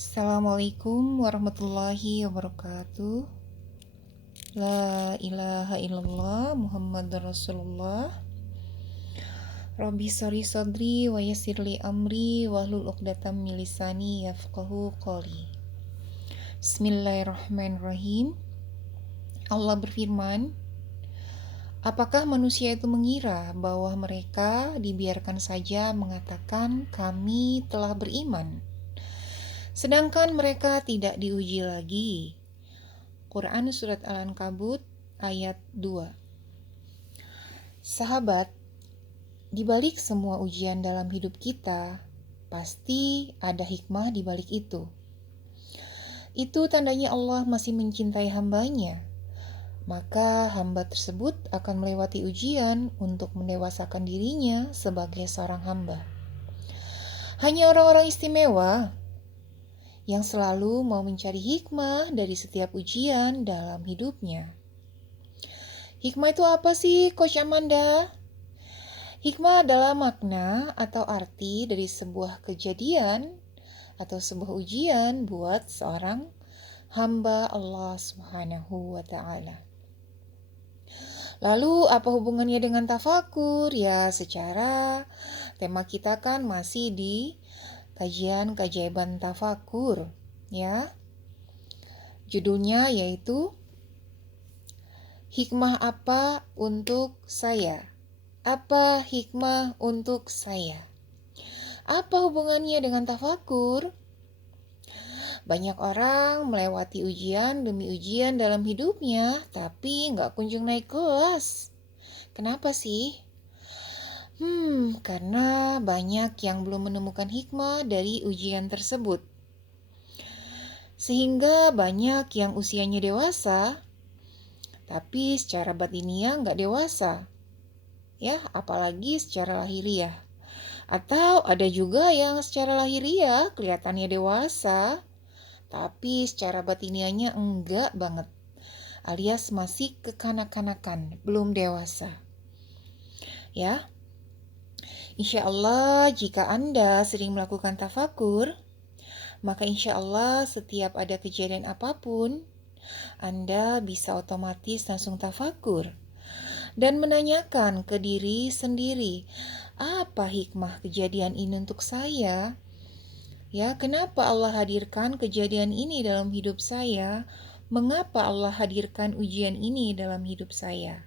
Assalamualaikum warahmatullahi wabarakatuh. La ilaha illallah Muhammad Rasulullah. Rabbi sori sodri wa yassirli amri wahlul uqdatam min lisani yafqahu qawli. Bismillahirrahmanirrahim. Allah berfirman, apakah manusia itu mengira bahwa mereka dibiarkan saja mengatakan kami telah beriman, sedangkan mereka tidak diuji lagi? Quran Surat Al-Ankabut ayat 2. Sahabat, di balik semua ujian dalam hidup kita, pasti ada hikmah di balik itu. Itu tandanya Allah masih mencintai hambanya. Maka hamba tersebut akan melewati ujian untuk mendewasakan dirinya sebagai seorang hamba. Hanya orang-orang istimewa yang selalu mau mencari hikmah dari setiap ujian dalam hidupnya. Hikmah itu apa sih, Coach Amanda? Hikmah adalah makna atau arti dari sebuah kejadian atau sebuah ujian buat seorang hamba Allah Subhanahu wa Ta'ala. Lalu apa hubungannya dengan tafakur? Ya, secara tema kita kan masih di kajian keajaiban tafakur, ya. Judulnya yaitu hikmah apa untuk saya? Apa hikmah untuk saya? Apa hubungannya dengan tafakur? Banyak orang melewati ujian demi ujian dalam hidupnya, tapi nggak kunjung naik kelas. Kenapa sih? Karena banyak yang belum menemukan hikmah dari ujian tersebut. Sehingga banyak yang usianya dewasa, tapi secara batiniah nggak dewasa. Ya, apalagi secara lahiriah. Atau ada juga yang secara lahiriah kelihatannya dewasa, tapi secara batiniahnya enggak banget, alias masih kekanak-kanakan, belum dewasa. Ya, insya Allah jika Anda sering melakukan tafakur, maka insya Allah setiap ada kejadian apapun, Anda bisa otomatis langsung tafakur dan menanyakan ke diri sendiri, apa hikmah kejadian ini untuk saya? Ya, kenapa Allah hadirkan kejadian ini dalam hidup saya? Mengapa Allah hadirkan ujian ini dalam hidup saya?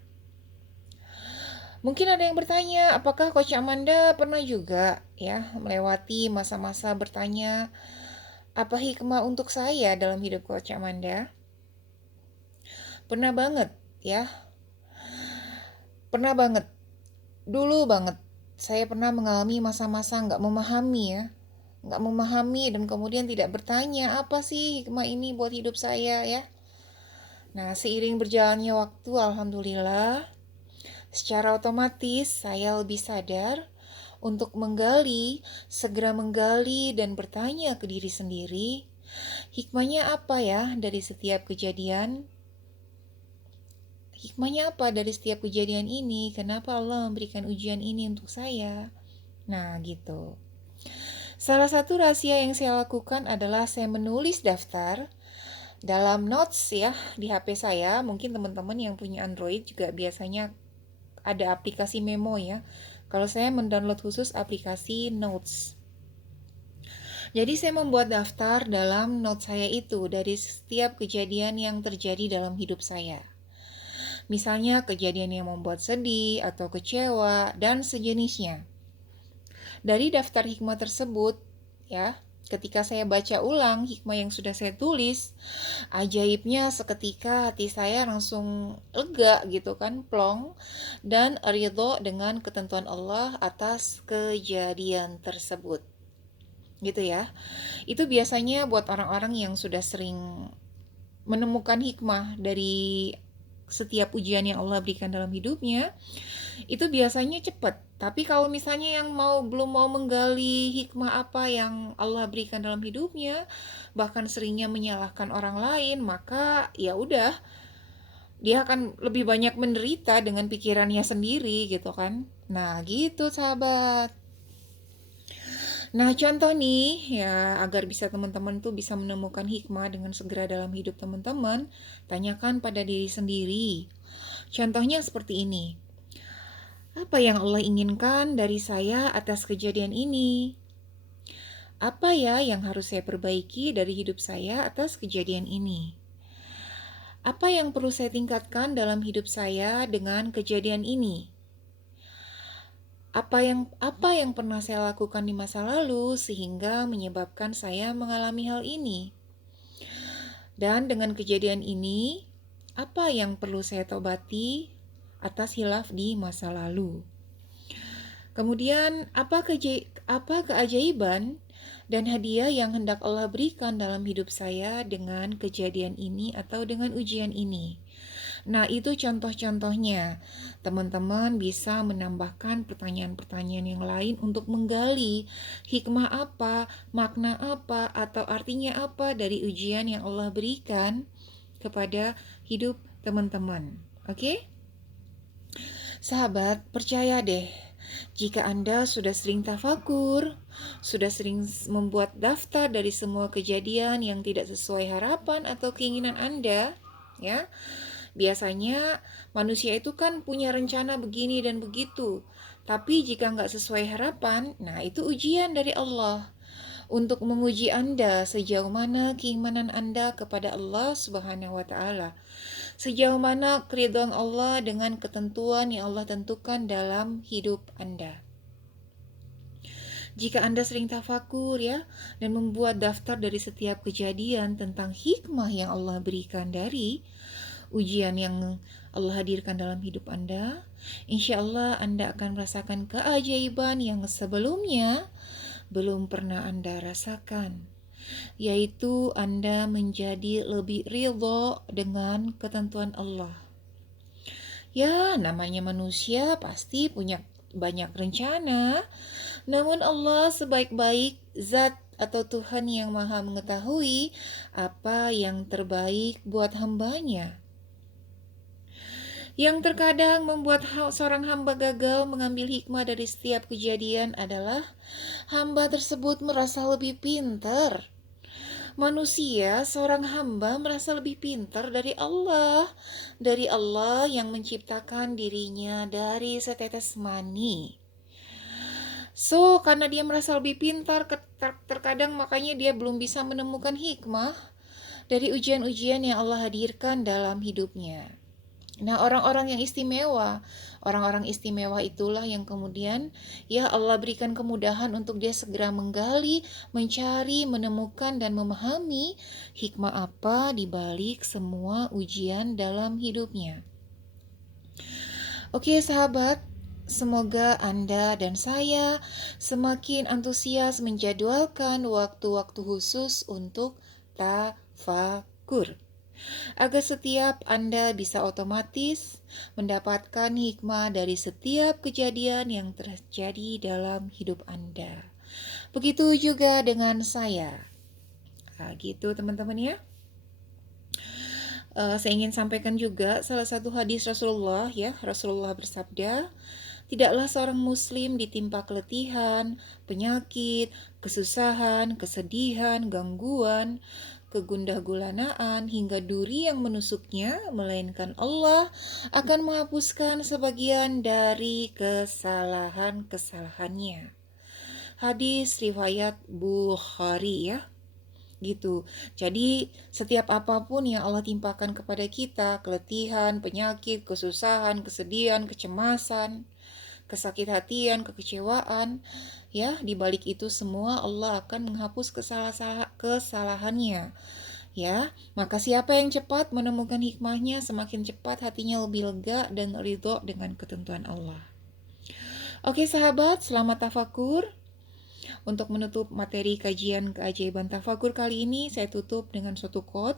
Mungkin ada yang bertanya, apakah Coach Amanda pernah juga ya melewati masa-masa bertanya, apa hikmah untuk saya dalam hidup Coach Amanda? Pernah banget ya. Pernah banget. Dulu banget. Saya pernah mengalami masa-masa nggak memahami ya. Nggak memahami dan kemudian tidak bertanya, apa sih hikmah ini buat hidup saya ya. Nah, seiring berjalannya waktu, alhamdulillah, secara otomatis saya lebih sadar untuk segera menggali dan bertanya ke diri sendiri, hikmahnya apa ya dari setiap kejadian? Hikmahnya apa dari setiap kejadian ini? Kenapa Allah memberikan ujian ini untuk saya? Nah, gitu. Salah satu rahasia yang saya lakukan adalah saya menulis daftar dalam notes ya di HP saya. Mungkin teman-teman yang punya Android juga biasanya ada aplikasi memo ya. Kalau saya mendownload khusus aplikasi Notes. Jadi saya membuat daftar dalam notes saya itu dari setiap kejadian yang terjadi dalam hidup saya. Misalnya kejadian yang membuat sedih atau kecewa dan sejenisnya. Dari daftar hikmah tersebut, ya, ketika saya baca ulang hikmah yang sudah saya tulis, ajaibnya seketika hati saya langsung lega gitu kan, plong, dan ridho dengan ketentuan Allah atas kejadian tersebut. Gitu ya. Itu biasanya buat orang-orang yang sudah sering menemukan hikmah dari setiap ujian yang Allah berikan dalam hidupnya, itu biasanya cepat. Tapi kalau misalnya yang belum mau menggali hikmah apa yang Allah berikan dalam hidupnya, bahkan seringnya menyalahkan orang lain, maka ya udah, dia akan lebih banyak menderita dengan pikirannya sendiri gitu kan. Nah, gitu sahabat. Nah, contoh nih ya, agar bisa teman-teman tuh bisa menemukan hikmah dengan segera dalam hidup teman-teman, tanyakan pada diri sendiri. Contohnya seperti ini. Apa yang Allah inginkan dari saya atas kejadian ini? Apa ya yang harus saya perbaiki dari hidup saya atas kejadian ini? Apa yang perlu saya tingkatkan dalam hidup saya dengan kejadian ini? Apa yang pernah saya lakukan di masa lalu sehingga menyebabkan saya mengalami hal ini? Dan dengan kejadian ini, apa yang perlu saya tobati atas hilaf di masa lalu? Kemudian, apa keajaiban dan hadiah yang hendak Allah berikan dalam hidup saya dengan kejadian ini atau dengan ujian ini? Nah, itu contoh-contohnya. Teman-teman bisa menambahkan pertanyaan-pertanyaan yang lain untuk menggali hikmah apa, makna apa, atau artinya apa dari ujian yang Allah berikan kepada hidup teman-teman. Oke? Sahabat, percaya deh. Jika Anda sudah sering tafakur, sudah sering membuat daftar dari semua kejadian yang tidak sesuai harapan atau keinginan Anda, ya. Biasanya manusia itu kan punya rencana begini dan begitu. Tapi jika nggak sesuai harapan, nah itu ujian dari Allah. Untuk menguji Anda sejauh mana keimanan Anda kepada Allah Subhanahu wa Ta'ala. Sejauh mana keridhaan Allah dengan ketentuan yang Allah tentukan dalam hidup Anda. Jika Anda sering tafakur ya, dan membuat daftar dari setiap kejadian tentang hikmah yang Allah berikan dari ujian yang Allah hadirkan dalam hidup Anda, insya Allah Anda akan merasakan keajaiban yang sebelumnya belum pernah Anda rasakan, yaitu Anda menjadi lebih ridho dengan ketentuan Allah. Ya, namanya manusia pasti punya banyak rencana, namun Allah sebaik-baik zat atau Tuhan yang maha mengetahui apa yang terbaik buat hambanya. Yang terkadang membuat seorang hamba gagal mengambil hikmah dari setiap kejadian adalah hamba tersebut merasa lebih pintar. Manusia, seorang hamba merasa lebih pintar dari Allah yang menciptakan dirinya dari setetes mani. So, karena dia merasa lebih pintar, terkadang makanya dia belum bisa menemukan hikmah dari ujian-ujian yang Allah hadirkan dalam hidupnya. Nah, orang-orang yang istimewa itulah yang kemudian ya Allah berikan kemudahan untuk dia segera menggali, mencari, menemukan dan memahami hikmah apa di balik semua ujian dalam hidupnya. Oke, sahabat, semoga Anda dan saya semakin antusias menjadwalkan waktu-waktu khusus untuk tafakur, agar setiap Anda bisa otomatis mendapatkan hikmah dari setiap kejadian yang terjadi dalam hidup Anda. Begitu juga dengan saya. Nah, gitu teman-teman ya. Saya ingin sampaikan juga salah satu hadis Rasulullah ya. Rasulullah bersabda, tidaklah seorang muslim ditimpa keletihan, penyakit, kesusahan, kesedihan, gangguan, kegundah-gulanaan, hingga duri yang menusuknya, melainkan Allah akan menghapuskan sebagian dari kesalahan-kesalahannya. Hadis riwayat Bukhari ya. Gitu. Jadi setiap apapun yang Allah timpakan kepada kita, keletihan, penyakit, kesusahan, kesedihan, kecemasan, kesakit hatian, kekecewaan, ya, di balik itu semua Allah akan menghapus kesalahannya. Ya, maka siapa yang cepat menemukan hikmahnya, semakin cepat hatinya lebih lega dan ridho dengan ketentuan Allah. Oke sahabat, selamat tafakur. Untuk menutup materi kajian keajaiban tafakur kali ini, saya tutup dengan suatu quote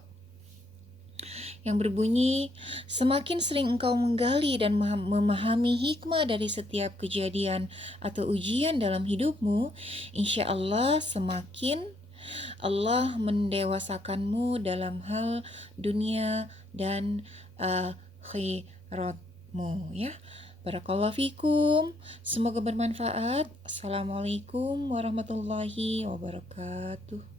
yang berbunyi, semakin sering engkau menggali dan memahami hikmah dari setiap kejadian atau ujian dalam hidupmu, insya Allah semakin Allah mendewasakanmu dalam hal dunia dan akhiratmu ya. Barakallahu fikum. Semoga bermanfaat. Assalamualaikum warahmatullahi wabarakatuh.